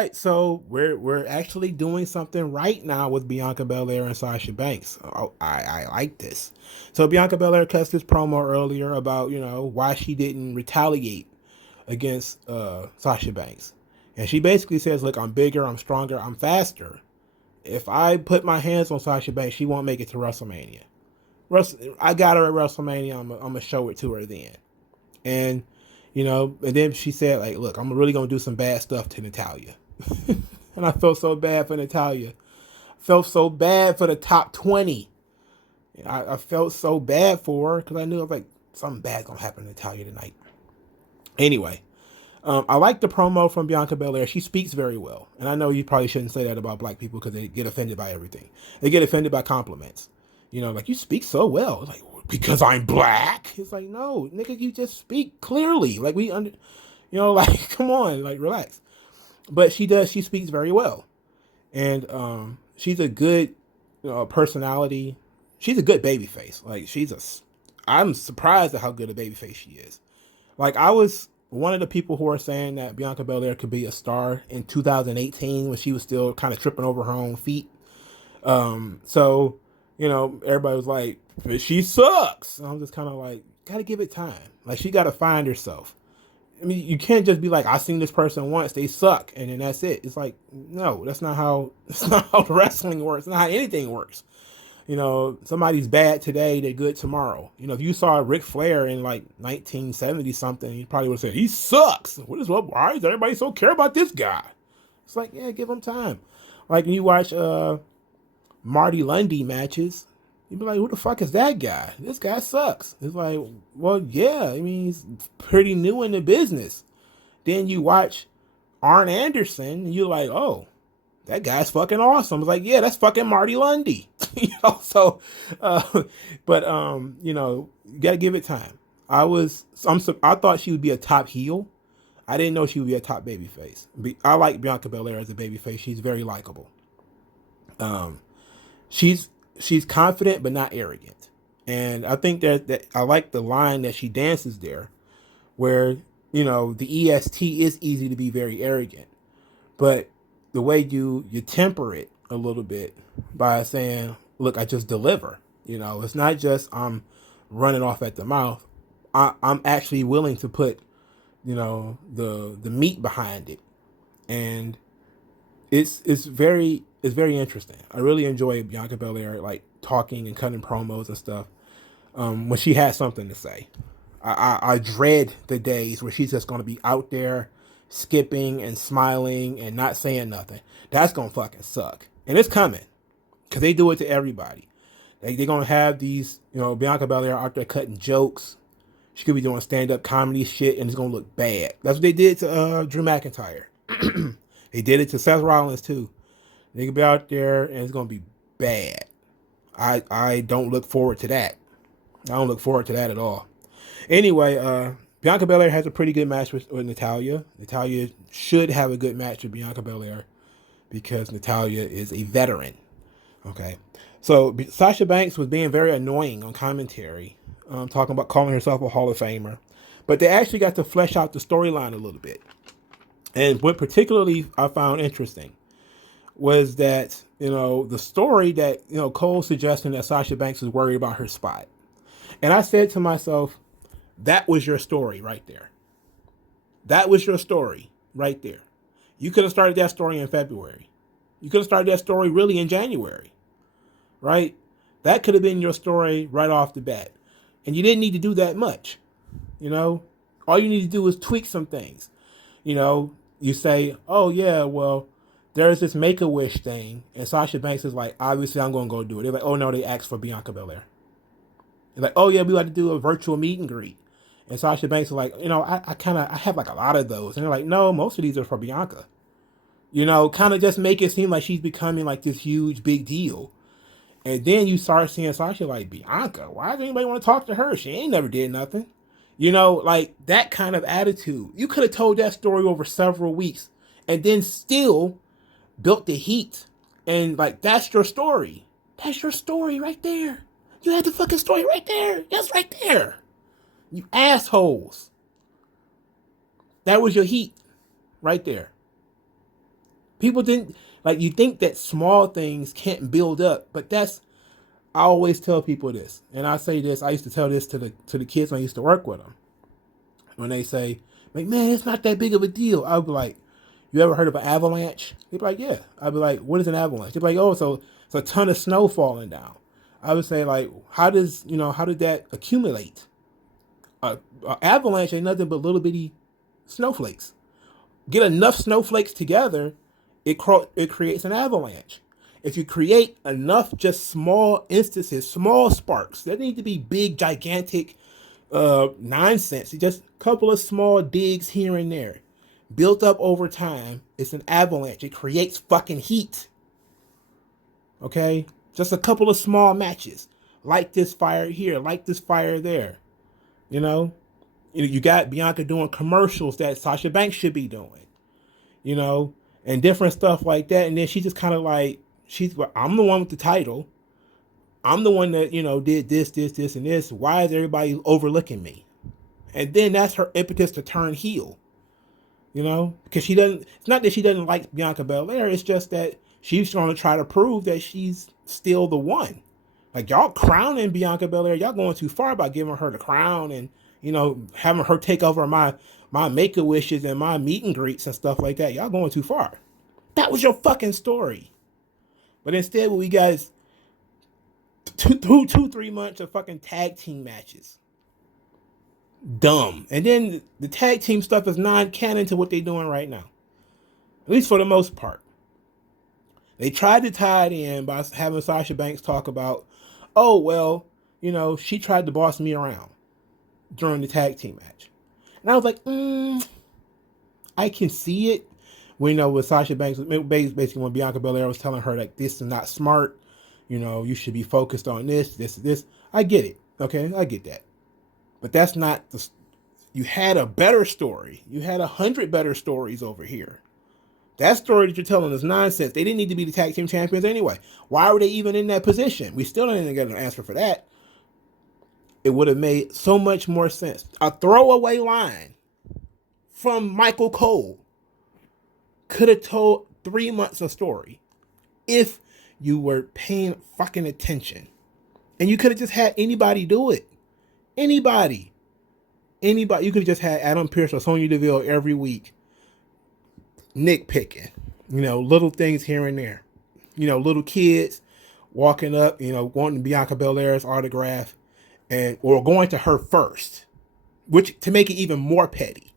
right, so we're actually doing something right now with Bianca Belair and Sasha Banks. Oh, I like this. So Bianca Belair cussed this promo earlier about why she didn't retaliate against Sasha Banks, and she basically says, "Look, I'm bigger, I'm stronger, I'm faster. If I put my hands on Sasha Banks, she won't make it to WrestleMania. I got her at WrestleMania. I'm gonna show it to her then." And and then she said, like, "Look, I'm really gonna do some bad stuff to Natalya." And I felt so bad for Natalya. Felt so bad for the top 20. I felt so bad for her because I knew I was like, something bad gonna happen to Natalya tonight. Anyway, I like the promo from Bianca Belair. She speaks very well, and I know you probably shouldn't say that about black people because they get offended by everything. They get offended by compliments. Like, you speak so well. It's like, because I'm black. It's like, no, nigga, you just speak clearly. Like, like, come on, like, relax. But she does. She speaks very well, and she's a good personality. She's a good baby face. Like, I'm surprised at how good a baby face she is. Like, I was one of the people who are saying that Bianca Belair could be a star in 2018 when she was still kind of tripping over her own feet. So, everybody was like, she sucks. And I'm just kind of like, gotta give it time. Like, she gotta find herself. I mean, you can't just be like, I seen this person once, they suck, and then that's it. It's like, no, that's not how the wrestling works. It's not how anything works. Somebody's bad today, they're good tomorrow. If you saw Ric Flair in like 1970 something, you probably would have said, he sucks. Why does everybody so care about this guy? It's like, yeah, give him time. Like, when you watch Marty Lundy matches, you'd be like, who the fuck is that guy? This guy sucks. It's like, well, yeah, I mean, he's pretty new in the business. Then you watch Arn Anderson, and you're like, oh, that guy's fucking awesome. It's like, yeah, that's fucking Marty Lundy. So, but you gotta give it time. I thought she would be a top heel. I didn't know she would be a top babyface. I like Bianca Belair as a babyface. She's very likable. She's confident but not arrogant, and I think that I like the line that she dances there, where the EST is easy to be very arrogant, but the way you temper it a little bit by saying, look, I just deliver. It's not just I'm running off at the mouth. I'm actually willing to put the meat behind it, and it's very interesting. I really enjoy Bianca Belair, like, talking and cutting promos and stuff when she has something to say. I dread the days where she's just going to be out there skipping and smiling and not saying nothing. That's going to fucking suck. And it's coming because they do it to everybody. They're going to have these, Bianca Belair out there cutting jokes. She could be doing stand-up comedy shit and it's going to look bad. That's what they did to Drew McIntyre. They did it to Seth Rollins too. They could be out there and it's going to be bad. I don't look forward to that. I don't look forward to that at all. Anyway, Bianca Belair has a pretty good match with Natalya. Natalya should have a good match with Bianca Belair because Natalya is a veteran. Okay. So Sasha Banks was being very annoying on commentary, talking about calling herself a Hall of Famer. But they actually got to flesh out the storyline a little bit. And what particularly I found interesting was that, the story that, Cole suggesting that Sasha Banks was worried about her spot. And I said to myself, that was your story right there. That was your story right there. You could have started that story in February. You could have started that story really in January, right? That could have been your story right off the bat. And you didn't need to do that much. All you need to do is tweak some things. You say, oh yeah, well, there's this Make-A-Wish thing. And Sasha Banks is like, obviously I'm going to go do it. They're like, oh no, they asked for Bianca Belair. They're like, oh yeah, we like to do a virtual meet and greet. And Sasha Banks is like, I have like a lot of those. And they're like, no, most of these are for Bianca. Kind of just make it seem like she's becoming like this huge big deal. And then you start seeing Sasha like, Bianca, why does anybody want to talk to her? She ain't never did nothing. Like that kind of attitude. You could have told that story over several weeks and then still built the heat. And like, that's your story. That's your story right there. You had the fucking story right there. That's right there. You assholes. That was your heat right there. People didn't like you think that small things can't build up, but that's I always tell people this, and I say this. I used to tell this to the kids when I used to work with them. When they say, like, man, it's not that big of a deal. I'll be like, you ever heard of an avalanche? They'd be like, yeah. I'd be like, what is an avalanche? They'd be like, oh, so it's a ton of snow falling down. I would say, like, how did that accumulate? A avalanche ain't nothing but little bitty snowflakes. Get enough snowflakes together, it creates an avalanche. If you create enough just small instances, small sparks, that need to be big, gigantic nonsense. Just a couple of small digs here and there, built up over time. It's an avalanche. It creates fucking heat. Okay, just a couple of small matches, light this fire here, light this fire there. You know, you got Bianca doing commercials that Sasha Banks should be doing. You know, and different stuff like that. And then she just kind of like I'm the one with the title. I'm the one that, did this, and this. Why is everybody overlooking me? And then that's her impetus to turn heel. Because it's not that she doesn't like Bianca Belair. It's just that she's going to try to prove that she's still the one. Like, y'all crowning Bianca Belair, y'all going too far by giving her the crown and, having her take over my Make-A-Wishes and my meet and greets and stuff like that. Y'all going too far. That was your fucking story. But instead, what we got is 3 months of fucking tag team matches. Dumb. And then the tag team stuff is non-canon to what they're doing right now. At least for the most part. They tried to tie it in by having Sasha Banks talk about, oh, well, she tried to boss me around during the tag team match. And I was like, I can see it. With Sasha Banks, basically when Bianca Belair was telling her, like, this is not smart. You should be focused on this. I get it. Okay, I get that. But that's not you had a better story. You had 100 better stories over here. That story that you're telling is nonsense. They didn't need to be the tag team champions anyway. Why were they even in that position? We still didn't get an answer for that. It would have made so much more sense. A throwaway line from Michael Cole could have told 3 months of story if you were paying fucking attention. And you could have just had anybody do it. Anybody. You could have just had Adam Pearce or Sonya Deville every week nitpicking. Little things here and there. Little kids walking up, wanting Bianca Belair's autograph or going to her first. Which, to make it even more petty.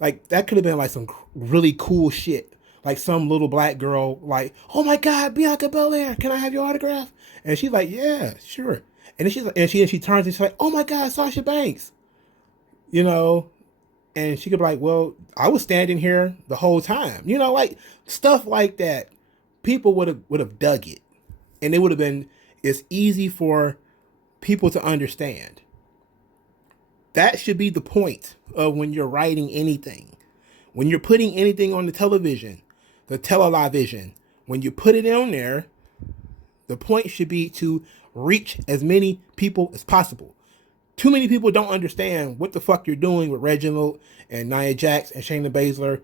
Like that could have been like some really cool shit. Like some little black girl, like, oh my God, Bianca Belair, can I have your autograph? And she's like, yeah, sure. And then she's like, and she turns and she's like, oh my God, Sasha Banks. And she could be like, well, I was standing here the whole time. Like stuff like that. People would have dug it. And it would have been, it's easy for people to understand. That should be the point of when you're writing anything. When you're putting anything on the television, the television, when you put it on there, the point should be to reach as many people as possible. Too many people don't understand what the fuck you're doing with Reginald and Nia Jax and Shayna Baszler,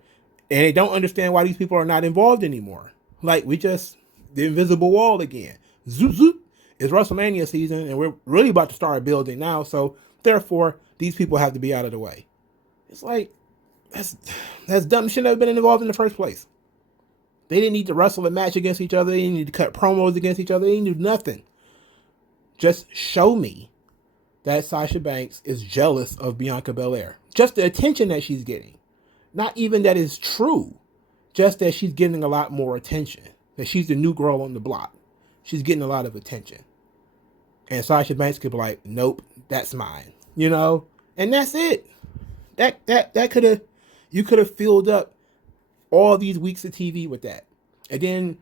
and they don't understand why these people are not involved anymore. Like, the invisible wall again. Zoop, zoop. It's WrestleMania season, and we're really about to start building now, so therefore, these people have to be out of the way. It's like, that's dumb. Shouldn't have been involved in the first place. They didn't need to wrestle a match against each other. They didn't need to cut promos against each other. They didn't do nothing. Just show me that Sasha Banks is jealous of Bianca Belair. Just the attention that she's getting. Not even that it's true. Just that she's getting a lot more attention. That she's the new girl on the block. She's getting a lot of attention. And Sasha Banks could be like, nope, that's mine. And that's it. That could have, you could have filled up all these weeks of TV with that. And then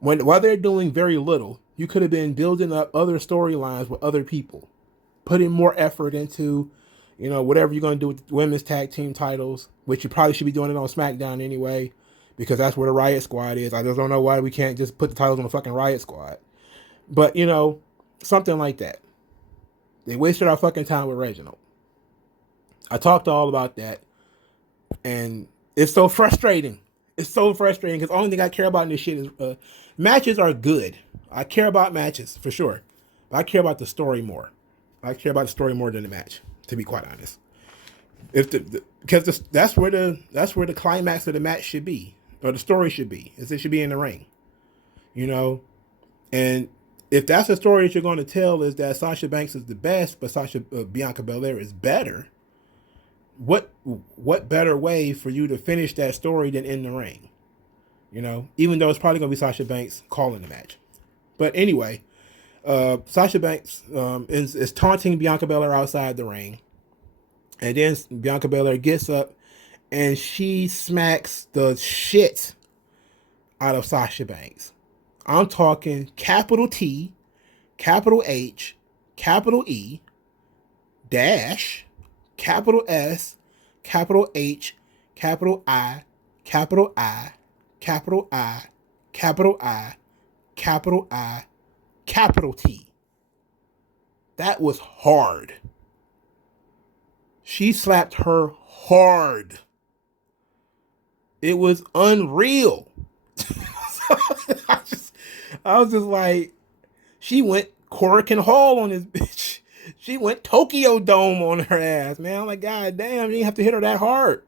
while they're doing very little, you could have been building up other storylines with other people, putting more effort into, whatever you're going to do with the women's tag team titles, which you probably should be doing it on Smackdown anyway, because that's where the Riot Squad is. I just don't know why we can't just put the titles on the fucking Riot Squad. But, something like that. They wasted our fucking time with Reginald. I talked all about that. And it's so frustrating. It's so frustrating because the only thing I care about in this shit is matches are good. I care about matches for sure, but I care about the story more. I care about the story more than the match, to be quite honest. If because that's where the climax of the match should be, or the story should be, is it should be in the ring, you know. And if that's the story that you're going to tell, is that Sasha Banks is the best, but Bianca Belair is better. What better way for you to finish that story than in the ring? You know, even though it's probably going to be Sasha Banks calling the match. But anyway, Sasha Banks is taunting Bianca Belair outside the ring. And then Bianca Belair gets up and she smacks the shit out of Sasha Banks. I'm talking capital T, capital H, capital E, dash, capital S, capital H, capital I, capital I, capital I, capital I, capital I, capital T. That was hard. She slapped her hard. It was unreal. I was just like, she went Korakuen Hall on this bitch. She went Tokyo Dome on her ass, man. I'm like, God damn, you didn't have to hit her that hard.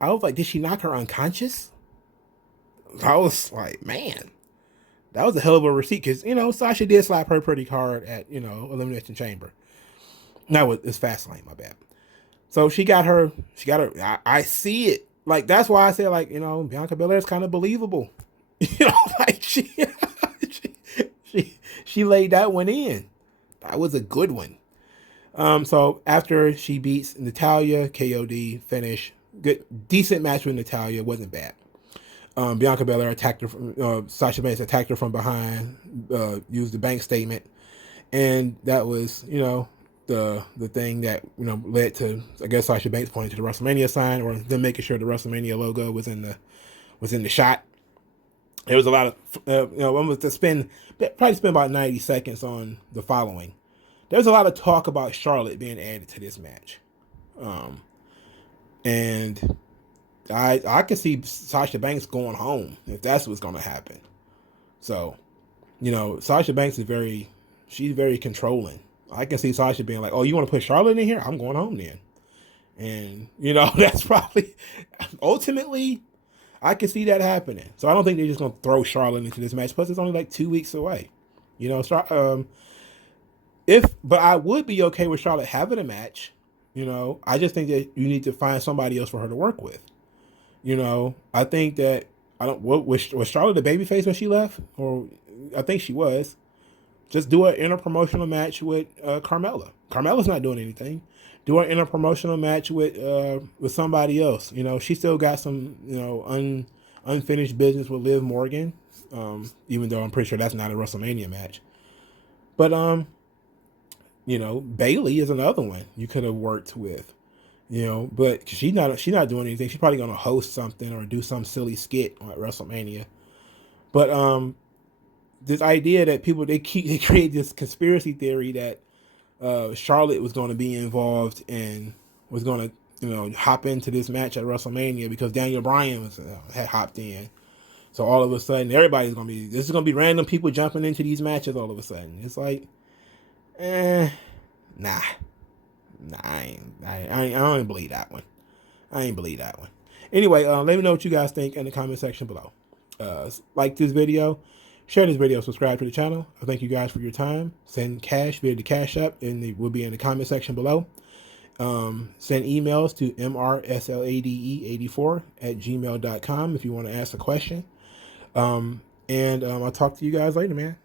I was like, did she knock her unconscious? I was like, man, that was a hell of a receipt. Because, you know, Sasha did slap her pretty hard at, you know, Elimination Chamber. No, it's Fastlane, my bad. So she got her, I see it. Like, that's why I say, like, you know, Bianca Belair is kind of believable. You know, like, she laid that one in. That was a good one. So after she beats Natalya, KOD, finish. Good, decent match with Natalya. Wasn't bad. Bianca Belair attacked her. Sasha Banks attacked her from behind. Used the bank statement, and that was, you know, the thing that, you know, led to, I guess, Sasha Banks pointing to the WrestleMania sign, or them making sure the WrestleMania logo was in the shot. There was a lot of, you know, almost probably spend about 90 seconds on the following. There's a lot of talk about Charlotte being added to this match. And I could see Sasha Banks going home if that's what's going to happen. So, you know, Sasha Banks she's very controlling. I can see Sasha being like, oh, you want to put Charlotte in here? I'm going home then. And, you know, that's probably, ultimately, I can see that happening. So I don't think they're just going to throw Charlotte into this match. Plus, it's only like 2 weeks away. You know, but I would be okay with Charlotte having a match. You know, I just think that you need to find somebody else for her to work with. You know, I think that, was Charlotte the babyface when she left? Or I think she was. Just do an interpromotional match with Carmella. Carmella's not doing anything. Do an interpromotional match with somebody else. You know, she still got some, you know, unfinished business with Liv Morgan. Even though I'm pretty sure that's not a WrestleMania match. But you know, Bayley is another one you could have worked with. You know, but she's not doing anything. She's probably gonna host something or do some silly skit at WrestleMania. But this idea that they create this conspiracy theory that Charlotte was going to be involved and was going to, you know, hop into this match at WrestleMania because Daniel Bryan had hopped in. So all of a sudden, this is going to be random people jumping into these matches all of a sudden. It's like, nah, I don't believe that one. I ain't believe that one. Anyway, let me know what you guys think in the comment section below. Like this video. Share this video, subscribe to the channel. I thank you guys for your time. Send cash via the Cash App, and it will be in the comment section below. Send emails to mrslade84@gmail.com if you want to ask a question. And I'll talk to you guys later, man.